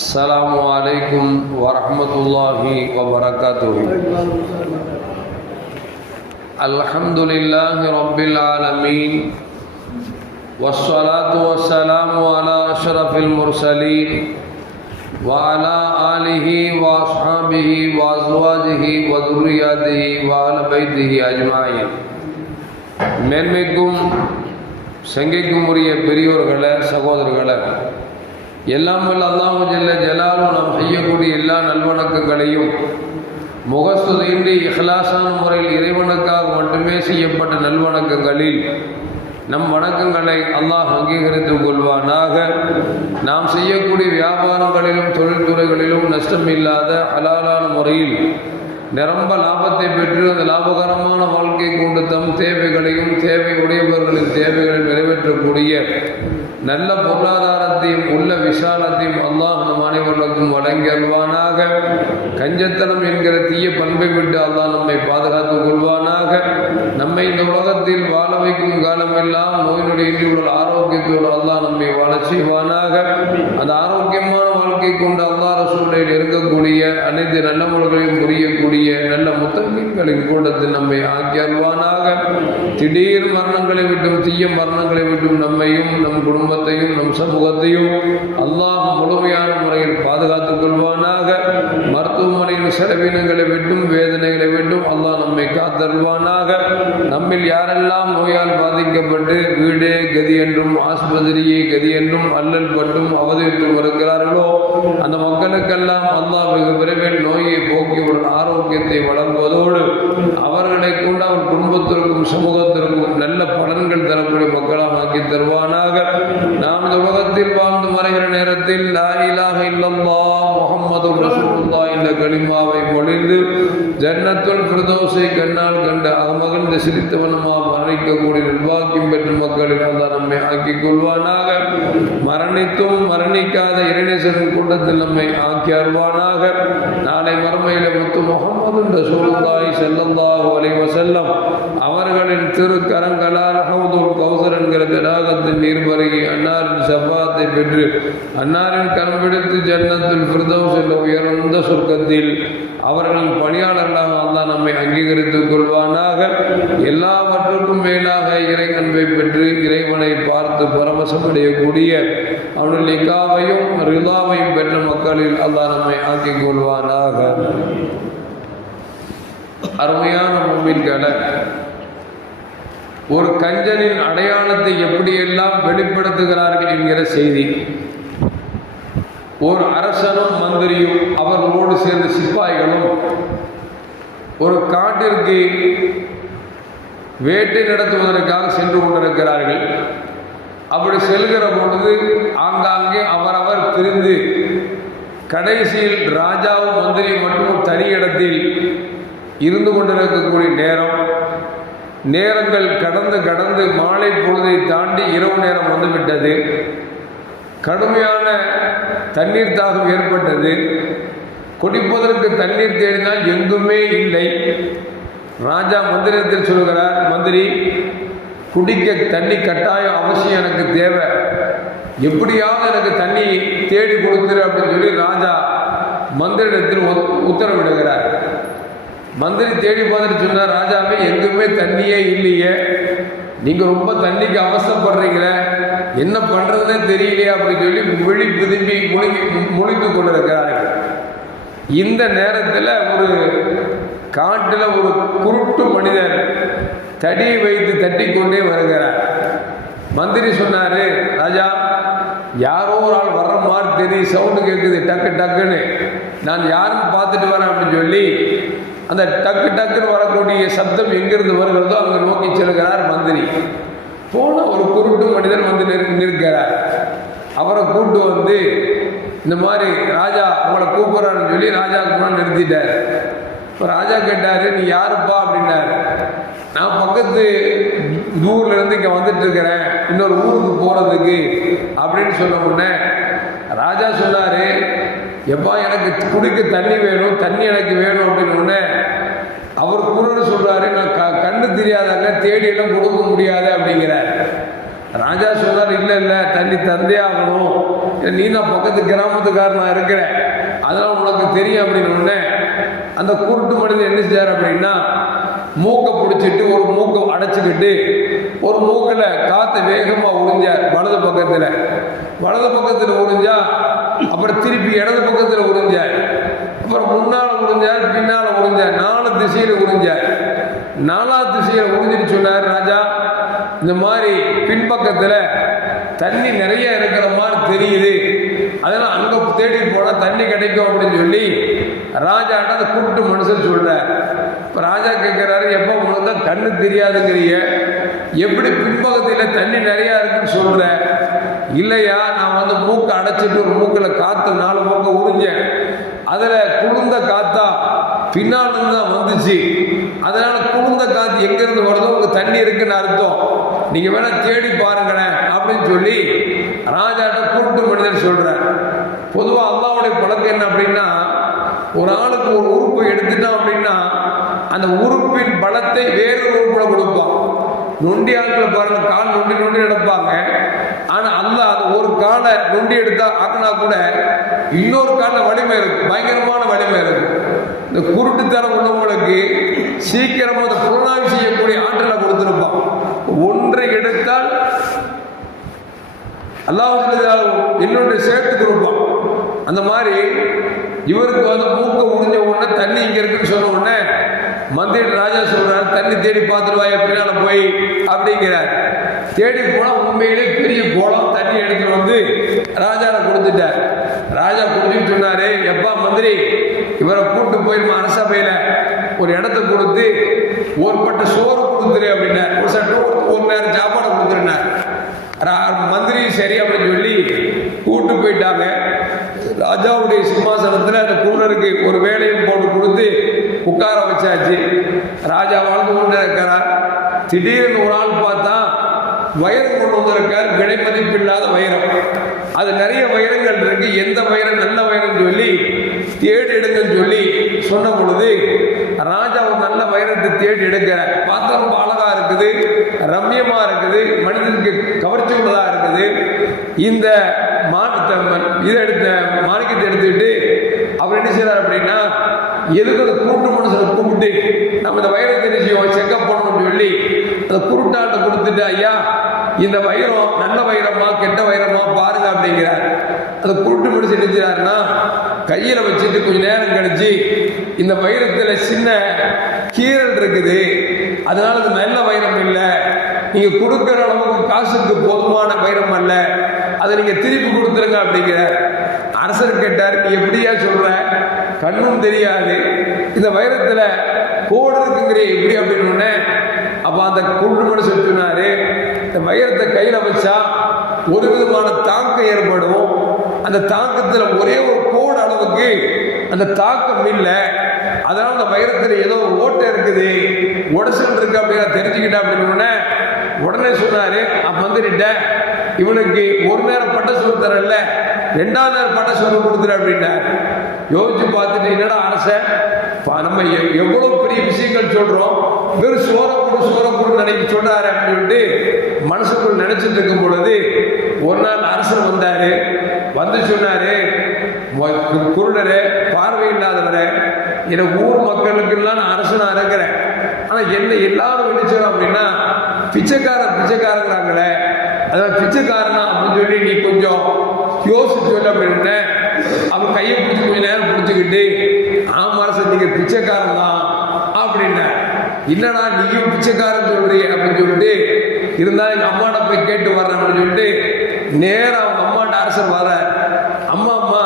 السلام عليكم ورحمة الله وبركاته الحمد لله رب العالمين والصلاة والسلام على أشرف المرسلين وعلى آله وأصحابه وأزواجه وذرياته وآل بيته أجمعين மேன்மைக்கும் சங்கைக்கும் உரிய பெரியோர்களே சகோதரர்களே எல்லாம் வல்ல அல்லாஹு ஜல்ல ஜலாலும் நாம் செய்யக்கூடிய எல்லா நல்வணக்கங்களையும் முகஸ்துதின்றி இஹ்லாசான முறையில் இறைவனுக்காக மட்டுமே செய்யப்பட்ட நல்வணக்கங்களில் நம் வணக்கங்களை அல்லாஹ் அங்கீகரித்துக் கொள்வானாக. நாம் செய்யக்கூடிய வியாபாரங்களிலும் தொழில்துறைகளிலும் நஷ்டம் இல்லாத அலாலான முறையில் நிரம்ப லாபத்தை பெற்று அந்த லாபகரமான வாழ்க்கை கொண்டு தம் தேவைகளையும் தேவை உடையவர்களின் தேவைகளையும் இருக்கக்கூடிய நல்ல பொருளாதாரத்தையும் உள்ள விசாலத்தையும் அல்லாஹ் நம் அனைவருக்கும் வழங்கி அல்வானாக கஞ்சத்தனம் என்கிற தீய பண்பை விட்டு அல்லாஹ் நம்மை பாதுகாத்துக் கொள்வானாக. நம்மை இந்த உலகத்தில் வாழ வைக்கும் காலமெல்லாம் நோய் நொடியின்றி உள்ள ஆரோக்கியத்தோடு அல்லாஹ் நம்மை வாழ செய்வானாக. அந்த ஆரோக்கியமான வாழ்க்கை கொண்டு அல்லாஹ் ரசூலை இருக்கக்கூடிய அனைத்து நல்ல முறைகளையும் புரியக்கூடிய நல்ல முத்தகங்களின் கூட்டத்தில் நம்மை ஆக்கியல்வானாக திடீர் மரணங்களை விட்டும் தீய மரணங்களை விட்டும் நம்மையும் நம் குடும்பத்தையும் நம் சமூகத்தையும் அல்லாஹ் முழுமையான முறையில் பாதுகாத்துக் கொள்வானாக. மருத்துவமனையின் செலவினங்களை விட்டும் வேதனைகளை அல்லாஹ் நம்மை காத்தருள்வானாக. நம்மில் யாரெல்லாம் நோயால் பாதிக்கப்பட்டு வீடே கதி என்றும் ஆஸ்பத்திரியே கதி என்றும் அல்லல் பட்டும் அவதரித்து வருகிறார்களோ அந்த மக்களுக்கெல்லாம் அல்லாஹ் மிக விரைவில் நோயை போக்கியுடன் ஆரோக்கியத்தை வழங்குவதோடு அவர்களை கூட அவர் குடும்பத்திற்கும் சமூகத்திற்கும் நல்ல பலன்கள் தரக்கூடிய மக்களாக ஆக்கி தருவானாக. நாம் இந்த உலகத்தில் வாழ்ந்து மறைகிற நேரத்தில் லாயிலாக இலாஹ இல்லல்லாஹ் முஹம்மது என்ற கலிமாவை மொழிந்து ஜன்னத்துள் பிரதோஷை கண்ணால் கண்ட அகமகிழ்ந்து சிரித்தவனமா மரணிக்கக்கூடிய நிர்வாகியம் பெற்ற மக்களின் அல்லாஹ் நம்மை ஆக்கிக் கொள்வானாக. மரணித்தும் மரணிக்காத இறைநேசரின் கூட்டத்தில் நம்மை ஆக்கி அருவானாக நாளை மறுமையில முத்து முகமது சூழ்ந்தாய் ஸல்லல்லாஹு அலைஹி செல்லம் அவர்களின் திருக்கரங்களால் அகமதுல் கௌசர் என்கிற தடாகத்தின் நீர் பருகி அன்னாரின் செவ்வாத்தை பெற்று அன்னாரின் கரம் பிடித்து ஜன்னத்தில் ஃபிர்தௌஸ் என்ற உயர்ந்த சொர்க்கத்தில் அவர்களின் பணியாளர்கள் அல்லாஹ் நம்மை அங்கீகரித்துக் கொள்வானாக. எல்லாவற்றுக்கும் மேலாக இறை அன்பை பெற்று இறைவனை பார்த்து பரவசம் அடையக்கூடிய அவனுடைய லிகாவையும் ரிதாவையும் பெற்ற மக்களில் அல்லாஹ் நம்மை ஆக்கிக் கொள்வானாக. அருமையான முன்மீன்களை ஒரு கஞ்சனின் அடையாளத்தை எப்படியெல்லாம் வெளிப்படுத்துகிறார்கள் என்கிற செய்தி. ஒரு அரசனும் மந்திரியும் அவர்களோடு சேர்ந்த சிப்பாய்களும் ஒரு காட்டிற்கு வேட்டை நடத்துவதற்காக சென்று கொண்டிருக்கிறார்கள். அப்படி செல்கிற பொழுது ஆங்காங்கே அவரவர் பிரிந்து கடைசியில் ராஜாவும் மந்திரியும் மட்டும் தனி இடத்தில் இருந்து கொண்டிருக்கக்கூடிய நேரம். நேரங்கள் கடந்து கடந்து மாலை பொழுதை தாண்டி இரவு நேரம் வந்துவிட்டது. கடுமையான தண்ணீர் தாகம் ஏற்பட்டது. குடிப்பதற்கு தண்ணீர் தேடினால் எங்குமே இல்லை. ராஜா மந்திரத்தில் சொல்கிறார் மந்திரி குடிக்க தண்ணி கட்டாயம் அவசியம் எனக்கு தேவை. எப்படியாவது எனக்கு தண்ணி தேடி கொடுத்துரு அப்படின்னு சொல்லி ராஜா மந்திரிடத்தில் உத்தரவிடுகிறார். மந்திரி தேடி பார்த்துட்டு சொன்னார் ராஜாவே எங்குமே தண்ணியே இல்லையே. நீங்கள் ரொம்ப தண்ணிக்கு அவசரப்படுறீங்களே. என்ன பண்ணுறதுனே தெரியலையே அப்படின்னு சொல்லி விழி திரும்பி முழுகி முழுத்து கொண்டிருக்கிறார்கள். இந்த நேரத்தில் ஒரு காட்டில் ஒரு குருட்டு மனிதன் தடியை வைத்து தட்டி கொண்டே வருகிறார். மந்திரி சொன்னார் ராஜா யாரோ ஒரு ஆள் வர்ற மாதிரி தெரியும் சவுண்டு கேட்குது டக்கு டக்குன்னு. நான் யாருன்னு பார்த்துட்டு வரேன் அப்படின்னு சொல்லி அந்த டக்கு டக்குன்னு வரக்கூடிய சப்தம் எங்கிருந்து வருகிறதோ அங்கே நோக்கி செல்கிறார் மந்திரி. போன ஒரு குருட்டு மனிதன் வந்து நிற்கிறார். அவரை கூட்டு வந்து இந்த மாதிரி ராஜா உங்களை கூப்பிட்றான்னு சொல்லி ராஜாவுக்கு முன்னாடி நிறுத்திட்டார். இப்போ ராஜா கேட்டார் நீ யாருப்பா? அப்படின்னாரு. நான் பக்கத்து ஊர்ல இருந்து இங்கே வந்துட்டு இருக்கிறேன். இன்னொரு ஊருக்கு போகிறதுக்கு அப்படின்னு சொன்ன உடனே ராஜா சொன்னார் எப்பா எனக்கு குடிக்க தண்ணி வேணும் தண்ணி எனக்கு வேணும். அப்படின்னு உடனே அவர் குரல் சொல்கிறாரு நான் க கண்ணு தெரியாதாங்க தேடி எல்லாம் கொடுக்க முடியாது அப்படிங்கிறார். ராஜா சொன்னார் இல்லை இல்லை தண்ணி தந்தே ஆகணும். இல்லை, நீ தான் பக்கத்து கிராமத்துக்காரன் நான் இருக்கிறேன் அதெல்லாம் உனக்கு தெரியும் அப்படின்னு அந்த குருட்டு மனிதன் என்ன செஞ்சார் அப்படின்னா மூக்கை பிடிச்சிட்டு ஒரு மூக்கை அடைச்சிக்கிட்டு ஒரு மூக்கில் காற்று வேகமாக உறிஞ்சார் வலது பக்கத்தில். வலது பக்கத்தில் உறிஞ்சா அப்புறம் திருப்பி இடது பக்கத்தில் உறிஞ்சார். அப்புறம் முன்னால் உறிஞ்சார் பின்னால் உறிஞ்சார். நாலு திசையில் உறிஞ்சார். நாலா திசையில் உறிஞ்சிட்டு சொன்னார் ராஜா இந்த மாதிரி பின்பக்கத்தில் தண்ணி நிறைய இருக்கிற மாதிரி தெரியுது. அதெல்லாம் அங்கே தேடி போனால் தண்ணி கிடைக்கும் அப்படின்னு சொல்லி ராஜாட்ட அதை கூப்பிட்டு மனுஷன் சொல்கிறார் இப்போ ராஜா கேட்குறாரு எப்போ உனக்கு தான் கண்ணு தெரியாதுங்கிறீங்க எப்படி பின்பக்கத்தில் தண்ணி நிறையா இருக்குன்னு சொல்கிற இல்லையா நான் வந்து மூக்கை அடைச்சிட்டு ஒரு மூக்கில் காற்று நாலு பக்கம் உறிஞ்சேன். அதில் குளிர்ந்த காத்தா பின்னால் தான் வந்துச்சு. அதனால குளிர்ந்த காத்து எங்கேருந்து வருதோ உங்கள் தண்ணி இருக்குன்னு அர்த்தம். நீங்க வேணா தேடி பாருங்களேன் அப்படின்னு சொல்லி ராஜாட்ட கூட்டு மனிதன் சொல்கிறேன் பொதுவா அல்லாவுடைய பழக்கம் என்ன அப்படின்னா ஒரு ஆளுக்கு ஒரு உறுப்பு எடுத்துட்டான் அப்படின்னா அந்த உறுப்பின் பலத்தை வேறு உறுப்பில் கொடுப்பான். நொண்டி ஆட்களை பாருங்க கால் நொண்டி நொண்டி நடப்பாங்க. ஆனா அல்லாஹ் அந்த ஒரு காலை நொண்டி எடுத்தா ஆக்கினா கூட இன்னொரு காலில் வலிமை இருக்கும் பயங்கரமான வலிமை இருக்கும் இந்த குருட்டுத்தனம் உள்ளவங்களுக்கு சீக்கிரமா அந்த புலனாய்வு செய்யக்கூடிய ஆற்றலை கொடுத்துருப்பான். ஒன்றை எடுத்தால் அல்லாஹ் இன்னொன்று சேர்த்து கொடுப்பான். அந்த மாதிரி இவருக்கு வந்து மூக்க உறிஞ்ச உடனே தண்ணி இங்கே இருக்குன்னு சொன்ன உடனே மந்திரி ராஜா சொல்றாரு தண்ணி தேடி பார்த்துருவாய பின்னால போய் அப்படிங்கிறார். தேடி போனால் உண்மையிலே பெரிய குளம் தண்ணி எடுத்துட்டு வந்து ராஜாவை கொடுத்துட்டார். ராஜா கொடுத்துட்டு சொன்னாரு எப்பா மந்திரி இவரை கூட்டு போயிருமா அரசபையில்? ஒரு இடத்த கொடுத்து ஒரு பட்ட சோறு கொடுத்துரு அப்படின்னார். ஒரு சட்ட ஒரு நேரம் சாப்பாடு கொடுத்துருந்தார் மந்திரி சரி அப்படின்னு சொல்லி கூட்டு போயிட்டாங்க. ராஜாவுடைய சிம்மாசனத்தில் அந்த குள்ளருக்கு ஒரு வேலையும் போட்டு கொடுத்து உட்கார வச்சாச்சு. ராஜா வாழ்ந்து கொண்டு இருக்கிறார் திடீர்னு ஒரு ஆள் பார்த்தா வைரம் கொண்டு வந்திருக்கார். விலை மதிப்பில்லாத வைரம். அது நிறைய வைரங்கள் இருக்கு. எந்த வைரம்? நல்ல வைரம் சொல்லி தேடி எடுங்கன்னு சொல்லி சொன்ன பொழுது ராஜா ஒரு நல்ல வைரத்தை தேடி எடுக்க பார்த்தா ரொம்ப அழகா இருக்குது. ரம்யமா இருக்குது. மனிதனுக்கு கவர்ச்சி உள்ளதா இருக்குது. இந்த மாட்டத்தை இதை எடுத்த மாணிக்கத்தை எடுத்துக்கிட்டு அவர் என்ன செய்றார் அப்படின்னா எதுக்கு கூட்டு குருட்டு கூப்பிட்டு நம்ம இந்த வைரத்தை என்ன செக்கப் செக்அப் பண்ணணும்னு சொல்லி அந்த குருட்டாட்ட கொடுத்துட்டு ஐயா இந்த வைரம் நல்ல வைரமா கெட்ட வைரமா பாருங்க அப்படிங்கிறார். அந்த குருட்டு மனுஷன் நினைச்சாருன்னா கையில் கையில வச்சுட்டு கொஞ்சம் நேரம் கழிச்சு இந்த வைரத்தில் சின்ன கீரல் இருக்குது. அதனால அது நல்ல வைரம் இல்லை. நீங்க கொடுக்குற அளவுக்கு காசுக்கு போதுமான வைரம் அல்ல. அதை நீங்க திருப்பி கொடுத்துருங்க அப்படிங்கிற அரசர் கேட்டார் எப்படியா சொல்ற? கண்ணும் தெரியாது. இந்த வைரத்துல கோடு இருக்குங்கிற எப்படி அப்படின்னு அப்போ அப்ப அந்த கூட்டுமனு மனுஷன் சொன்னாரு இந்த வைரத்தை கையில வச்சா ஒரு விதமான தாக்கம் ஏற்படும். அந்த தாக்கத்துல ஒரே ஒரு கோடு அளவுக்கு அந்த தாக்கம் இல்லை. அதனால அந்த வைரத்துல ஏதோ ஒரு ஓட்டை இருக்குது. உடசல் இருக்கு அப்படின்னு தெரிஞ்சுக்கிட்டா அப்படின்னு உடனே சொன்னார் சொன்னாரு அப்ப வந்துட்ட இவனுக்கு ஒரு நேரம் பட்ட சொல்லு தரல ரெண்டாவது நேரம் பட்ட சொல்லி கொடுத்துரு அப்படின்னார். யோசிச்சு பார்த்துட்டு என்னடா அரசன் நம்ம எவ்- எவ்வளவு பெரிய விஷயங்கள் சொல்றோம். வெறும் சோற கொடு சோற கொடு நினைக்க சொல்றாரு அப்படின்ட்டு மனசுக்குள் நினைச்சிட்டு இருக்கும் பொழுது ஒரு நாள் அரசர் வந்தாரு. வந்து சொன்னாரு "மொ- குருடரே பார்வை இல்லாதவரே என ஊர் மக்களுக்கெல்லாம் நான் அரசனா இருக்கிறேன். ஆனா என்ன எல்லாரும் நினைச்சோம் அப்படின்னா பிச்சைக்காரன் பிச்சைக்காரங்கிறாங்களே அதான் பிச்சைக்காரனா அப்படின்னு சொல்லி நீ கொஞ்சம் யோசிச்சு சொல்லு அப்படின்னு அவன் கையை பிடிச்சி கொஞ்ச நேரம் பிடிச்சிக்கிட்டு ஆமா அரசன் நீங்க பிச்சைக்காரன் தான் அப்படின்ன என்னடா நீயும் பிச்சைக்காரன் சொல்றீ அப்படின்னு சொல்லிட்டு இருந்தாலும் எங்க அம்மாட்ட போய் கேட்டு வர்றேன் அப்படின்னு சொல்லிட்டு நேரம் அவங்க அம்மாட்ட அரசர் வர அம்மா அம்மா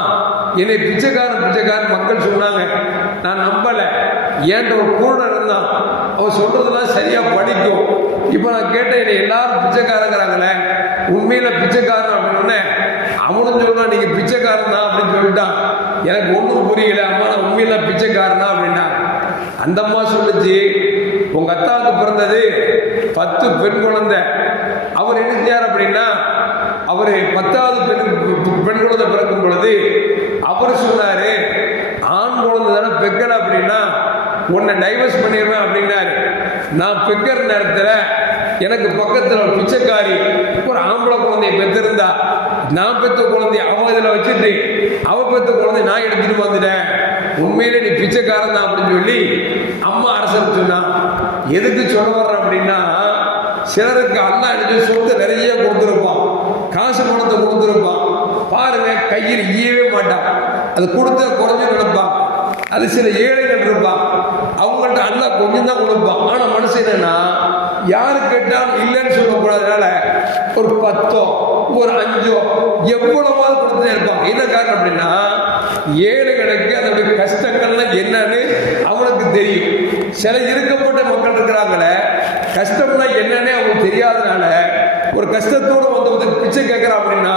என்னை பிச்சைக்காரன் பிச்சைக்காரன் மக்கள் சொன்னாங்க. நான் நம்பல. ஏன்ற ஒரு கூட இருந்தான்? அவன் சொல்றதெல்லாம் சரியா படிக்கும். இப்போ நான் கேட்டேன் என்னை எல்லாரும் பிச்சைக்காரங்கிறாங்களே உண்மையில பிச்சைக்காரன் அப்படின்னு அவனும் சொல்றான் நீங்க பிச்சைக்காரன் தான் அப்படின்னு சொல்லிட்டான். எனக்கு ஒன்றும் புரியல அம்மா நான் உண்மையில பிச்சைக்காரனா அப்படின்னா அந்த அம்மா சொல்லுச்சு உங்க அத்தாவுக்கு பிறந்தது பத்து பெண் குழந்தை. அவர் என்ன செய்யார் அப்படின்னா அவர் பத்தாவது பெண் பெண் குழந்தை பிறக்கும் பொழுது அவர் சொன்னாரு ஆண் குழந்தை தானே பெக்கர் அப்படின்னா உன்னை டைவர்ஸ் பண்ணிடுவேன் அப்படின்னாரு. நான் பெக்கர் நேரத்தில் எனக்கு பக்கத்தில் ஒரு பிச்சைக்காரி ஒரு ஆம்பளை குழந்தைய பெற்றிருந்தா நான் பெற்ற குழந்தைய அவன் இதில் வச்சுட்டு அவ பெற்ற குழந்தைய நான் எடுத்துட்டு வந்துட்டேன். உண்மையிலே நீ பிச்சைக்காரன் தான் அப்படின்னு சொல்லி அம்மா அரசன் சொன்னா எதுக்கு சொல்ல வர்றேன் அப்படின்னா சிலருக்கு அல்லா எடுத்து சொத்து நிறைய கொடுத்துருப்பான். காசு பணத்தை கொடுத்துருப்பான். பாருங்க கையில் ஈயவே மாட்டான். அது கொடுத்த குறைஞ்சு நினைப்பான் அது சில ஏழைகள் இருப்பான். அவங்கள்ட்ட அல்லா கொஞ்சம் தான் கொடுப்பான். ஆனால் மனுஷன் என்னன்னா யாரு கேட்டாலும் இல்லைன்னு சொல்லக்கூடாதனால ஒரு பத்தோ ஒரு அஞ்சோ எவ்வளவாவது கொடுத்துட்டே இருப்பான் என்ன காரணம் அப்படின்னா ஏழைகளுக்கு அதனுடைய கஷ்டங்கள்லாம் என்னன்னு அவனுக்கு தெரியும். சில இருக்கப்பட்ட மக்கள் இருக்கிறாங்களே கஷ்டம்னா என்னன்னே அவங்களுக்கு தெரியாதனால ஒரு கஷ்டத்தோடு வந்து வந்து பிச்சை கேட்குறான் அப்படின்னா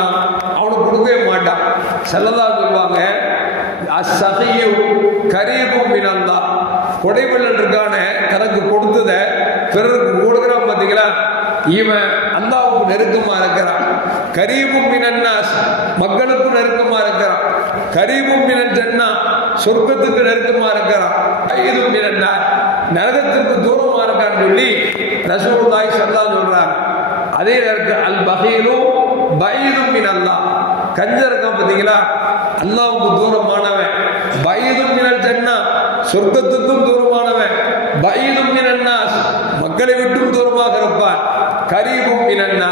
அவனுக்கு கொடுக்கவே மாட்டான். செல்லதா சொல்லுவாங்க அசகையும் கரீபும் மினல்லா கொடைவள்ளல் இருக்கான தனக்கு கொடுத்ததை பிறருக்கு கொடுக்குறான் பார்த்தீங்களா இவன் நெருக்கமா இருக்கிறான். கரீபும் மினன்னாஸ் மக்களுக்கும் நெருக்கமா இருக்கிறான். கரீபும் மினன்னா ஜன்னா சொர்க்கத்துக்கு நெருக்கமா இருக்கிறான். ஐது மினன்னா நரகத்திற்கு தூரமா இருக்கான்னு சொல்லி ரசூலுல்லாஹி ஸல்லல்லாஹு சொல்றாங்க அதே நேரத்தில் அல் பகீலும் பயதும் மினல்லா கஞ்சர் இருக்கான் பார்த்தீங்களா? அல்லாவுக்கு தூரமானவன். பைதும் மினல் சொர்க்கத்துக்கும் தூரமானவன். பைதும் மினன்னாஸ் மக்களை விட்டும் தூரமாக இருப்பான். கரீபும் மினன்னா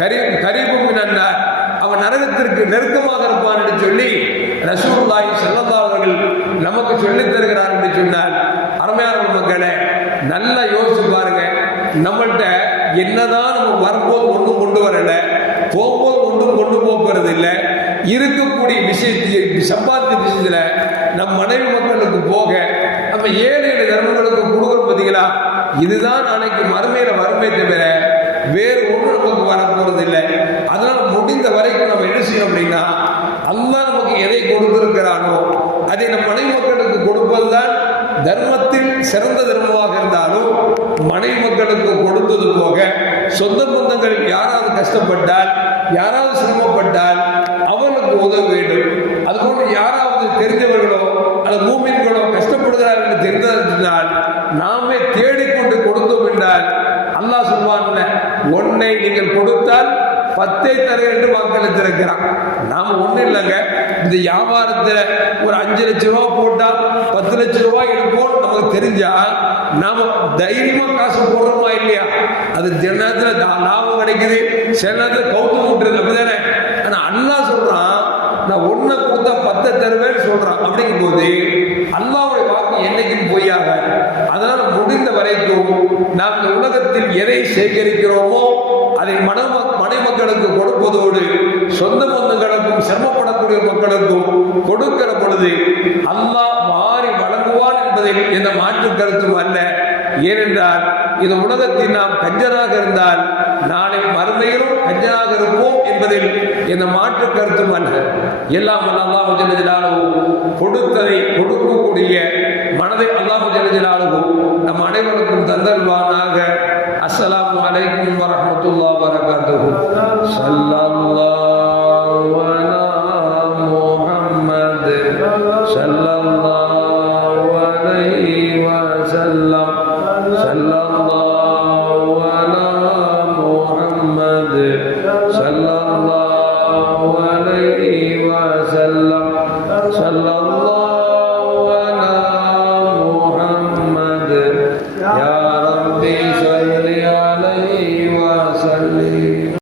கரீப் கரீபும் மினன்னார் அவன் நெருக்கமாக இருப்பான் என்று சொல்லி ரசூல்லாய் ஸல்லல்லாஹு அவர்கள் நமக்கு சொல்லித் தருகிறார் என்று சொன்னார் அருமையான மக்களே நல்லா யோசிச்சு பாருங்க. நம்மள்கிட்ட என்னதான் நம்ம வரும்போது ஒன்றும் கொண்டு வரல போகும்போது ஒன்றும் கொண்டு போகிறது இல்லை இருக்கக்கூடிய விஷயத்தை சம்பாதித்த விஷயத்துல நம் மனைவி மக்களுக்கு போக நம்ம ஏழு ஏழு தர்மங்களுக்கு கொடுக்குறோம் பார்த்தீங்களா? இதுதான் நாளைக்கு மறுமையில வறுமை தவிர வேறு ஒன்றும் நமக்கு வர போறது இல்லை அதனால முடிந்த வரைக்கும் நம்ம என்ன செய்யணும் அப்படின்னா அல்லாஹ் நமக்கு எதை கொடுத்திருக்கிறானோ அதை நம் மனைவி மக்களுக்கு கொடுப்பதுதான் தர்மத்தில் சிறந்த தர்மமாக இருந்தாலும் மனைவி மக்களுக்கு கொடுத்தது போக சொந்த பந்தங்கள் யாராவது கஷ்டப்பட்டால் யாராவது சிரமப்பட்டால் அவர்களுக்கு உதவ வேண்டும். அதுபோன்று யாராவது தெரிஞ்சவர்களோ அல்லது மூமின்களோ கஷ்டப்படுகிறார்கள் என்று தெரிந்ததனால் நாமே தேடிக்கொண்டு கொடுத்தோம் என்றால் அல்லாஹ் சொல்வான்ல ஒன்னை நீங்கள் கொடுத்தால் பத்தை தர என்று வாக்களித்திருக்கிறான். நாம் ஒன்றும் இல்லைங்க. இந்த வியாபாரத்துல ஒரு அஞ்சு லட்ச ரூபா போட்டா பத்து லட்ச ரூபாய் எடுப்போம். நமக்கு தெரிஞ்சா நாம தைரியமா காசு போடுறோமா இல்லையா? அது சில நேரத்தில் லாபம் கிடைக்குது. சில நேரத்துல கவுத்து விட்டுருது அப்படிதானே? ஆனா அல்லாஹ் சொல்றான் நான் ஒன்ன கொடுத்தா பத்தை தருவேன்னு சொல்றான். அப்படிங்கும் போது அல்லாவுடைய வாக்கு என்னைக்கும் பொய்யாக அதனால முடிந்த வரைக்கும் நாம் இந்த உலகத்தில் எதை சேகரிக்கிறோமோ அதை மன மனைமக்களுக்கு கொடுப்பதோடு சொந்த பந்தங்களுக்கும் வாழக்கூடிய மக்களுக்கும் கொடுக்கிற பொழுது அல்லாஹ் மாறி வழங்குவான் என்பதில் எந்த மாற்று கருத்தும் அல்ல. ஏனென்றால் இந்த உலகத்தில் நாம் கஞ்சனாக இருந்தால் நாளை மறுமையிலும் கஞ்சனாக இருப்போம் என்பதில் எந்த மாற்று கருத்தும் அல்ல. எல்லாம் அல்லாஹ் ஜல்லஜலாலும் கொடுத்ததை கொடுக்கக்கூடிய மனதை அல்லாஹ் ஜல்லஜலாலும் நம் அனைவருக்கும் தந்தல்வானாக அஸ்லாம் வலைக்கும் வரமத்துல்லா வரகாத்து சல்லா صلى الله